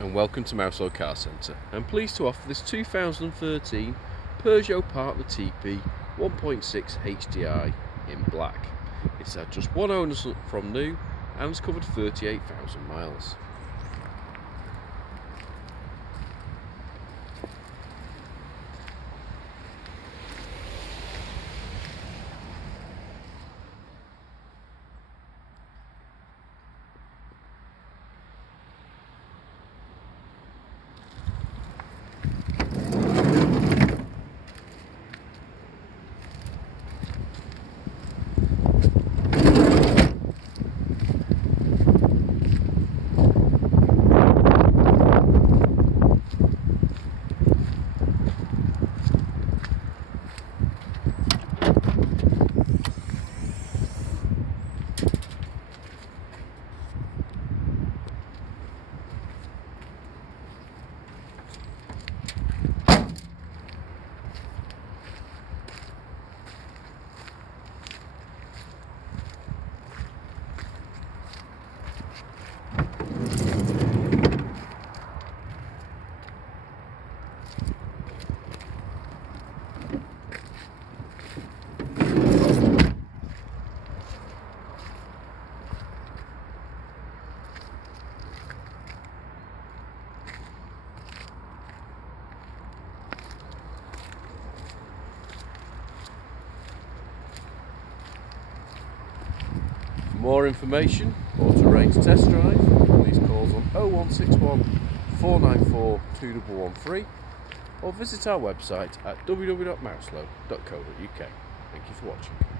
and welcome to Mouselow Car Centre. I'm pleased to offer this 2013 Peugeot Partner Tepee 1.6 HDI in black. It's had just one owner from new and has covered 38,000 miles. For more information or to arrange a test drive, please call us on 0161 494 2113 or visit our website at www.mouselow.co.uk. Thank you for watching.